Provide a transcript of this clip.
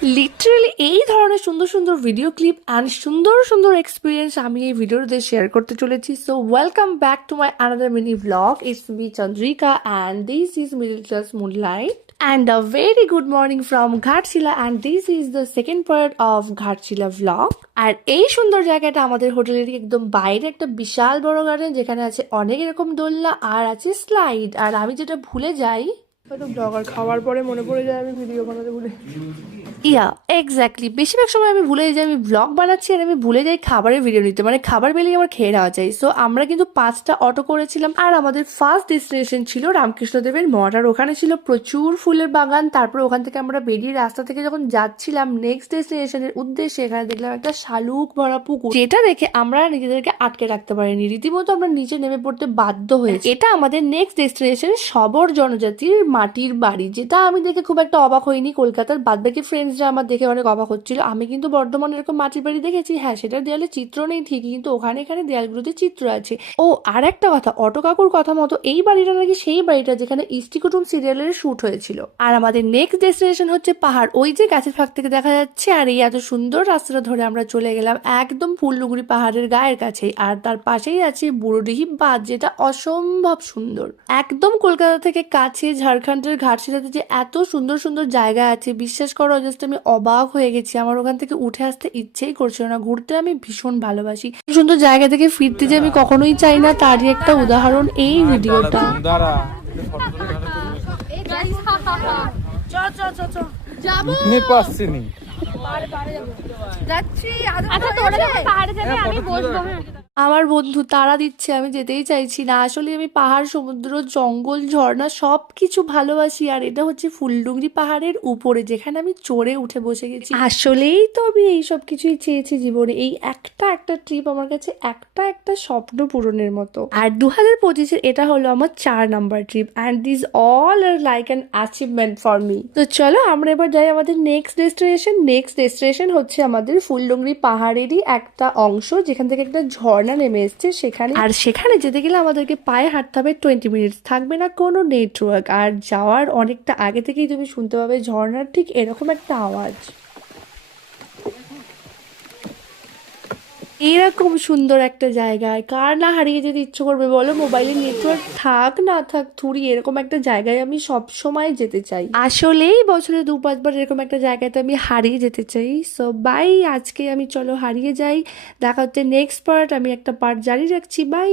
Literally এই ধরনের সুন্দর সুন্দর ভিডিও ক্লিপ অ্যান্ড সুন্দর সুন্দর এক্সপিরিয়েন্স আমি এই ভিডিওতে শেয়ার করতে চলেছি। So welcome back to my another mini blog. It's me Chandrika and this is middle class moonlight and a very good morning from Ghatshila, and this is the second part of Ghatshila vlog. আর এই সুন্দর জায়গাটা আমাদের হোটেলেরই একদম বাইরে একটা বিশাল বড় garden, যেখানে আছে অনেক এরকম দোলনা আর আছে স্লাইড। আর আমি যেটা ভুলে যাই, হয়তো ব্লগার খাওয়ার পরে মনে পড়ে যায় আমি ভিডিও বানাতে ভুলে। এক্স্যাক্টলি, বেশিরভাগ সময় আমি ভুলে যাই আমি ব্লগ বানাচ্ছি, আর আমি ভুলে যাই খাবারের ভিডিও নিতে, মানে খাবার পেলেই আমার খেয়ে নেওয়া চাই। সো আমরা কিন্তু 5টা অটো করেছিলাম, আর আমাদের ফার্স্ট ডেস্টিনেশন ছিল রামকৃষ্ণদেবের মঠ, আর ওখানে ছিল প্রচুর ফুলের বাগান। তারপর ওখান থেকে আমরা বেরিয়ে রাস্তা থেকে যখন যাচ্ছিলাম নেক্সট ডেস্টিনেশনের উদ্দেশ্যে, এখানে দেখলাম একটা শালুক ভরা পুকুর, যেটা দেখে আমরা নিজেদেরকে আটকে রাখতে পারিনি, রীতিমতো আমরা নিচে নেমে পড়তে বাধ্য হয়েছি। এটা আমাদের নেক্সট ডেস্টিনেশন শবর জনজাতির মাটির বাড়ি, যেটা আমি দেখে খুব একটা অবাক হইনি। কলকাতার বাদবাকি ফ্রেন্ডসরা আমার দেখে অনেক অবাক হচ্ছিল। আমি কিন্তু বর্ধমানে এরকম মাটির বাড়ি দেখেছি, হ্যাঁ সেটার দেয়ালে চিত্র নেই ঠিকই, কিন্তু ওখানে এখানে দেয়ালগুলোতে চিত্র আছে। ও আর একটা কথা, অটো কাকুর কথা মতো এই বাড়িটা নাকি সেই বাড়িটা যেখানে ইষ্টি কুটুম সিরিয়ালের শুট হয়েছিল। আর আমাদের নেক্সট ডেস্টিনেশন হচ্ছে পাহাড়, ওই যে গাছের ফাঁক থেকে দেখা যাচ্ছে। আর এই এত সুন্দর রাস্তাটা ধরে আমরা চলে গেলাম একদম ফুলডুগুড়ি পাহাড়ের গায়ের কাছে, আর তার পাশেই আছে বুড়োডিহি বাঁধ, যেটা অসম্ভব সুন্দর। একদম কলকাতা থেকে কাছে ঝাড়খণ্ডের ঘাটশিলাতে যে এত সুন্দর সুন্দর জায়গা আছে, বিশ্বাস করো জাস্ট আমি অবাক হয়ে গেছি। আমার ওখান থেকে উঠে আসতে ইচ্ছেই করছিল না। ঘুরতে আমি ভীষণ ভালোবাসি, সুন্দর জায়গা থেকে ফিরতে যে আমি কখনোই চাই না, তারই একটা উদাহরণ এই ভিডিওটা। আমার বন্ধু তাড়া দিচ্ছে, আমি যেতেই চাইছি না। আসলে আমি পাহাড়, সমুদ্র, জঙ্গল, ঝর্ণা সবকিছু ভালোবাসি। আর এটা হচ্ছে ফুলডুগরি পাহাড়ের উপরে, যেখানে আমি চড়ে উঠে বসে গেছি। আসলেই তো আমি এই সব কিছুই চেয়েছি জীবনে। এই একটা ট্রিপ আমার কাছে একটা স্বপ্ন পূরণের মতো। আর 2025-এর এটা হলো আমার 4 number trip, and this all are like an achievement for me. তো চলো আমরা এবার যাই আমাদের নেক্সট ডেস্টিনেশন হচ্ছে আমাদের ফুলডুগরি পাহাড়েরই একটা অংশ, যেখান থেকে একটা ঝর্ণা নেমে এসছে সেখানে। আর সেখানে যেতে গেলে আমাদেরকে পায়ে হাঁটতে হবে 20 মিনিটস, থাকবে না কোনো নেটওয়ার্ক। আর যাওয়ার অনেকটা আগে থেকেই তুমি শুনতে পাবে ঝর্ণার ঠিক এরকম একটা আওয়াজ। এরকম সুন্দর একটা জায়গায় কার না হারিয়ে যেতে ইচ্ছে করবে বলো? মোবাইলে নেটওয়ার্ক থাক না থাক থুরি, এরকম একটা জায়গায় আমি সব সময় যেতে চাই। আসলেই বছরে 2-5 বার এরকম একটা জায়গাতে আমি হারিয়ে যেতে চাই। সো বাই, আজকে আমি চলো হারিয়ে যাই। দেখা হচ্ছে নেক্সট পার্ট, আমি একটা পার্ট জারি রাখছি। বাই।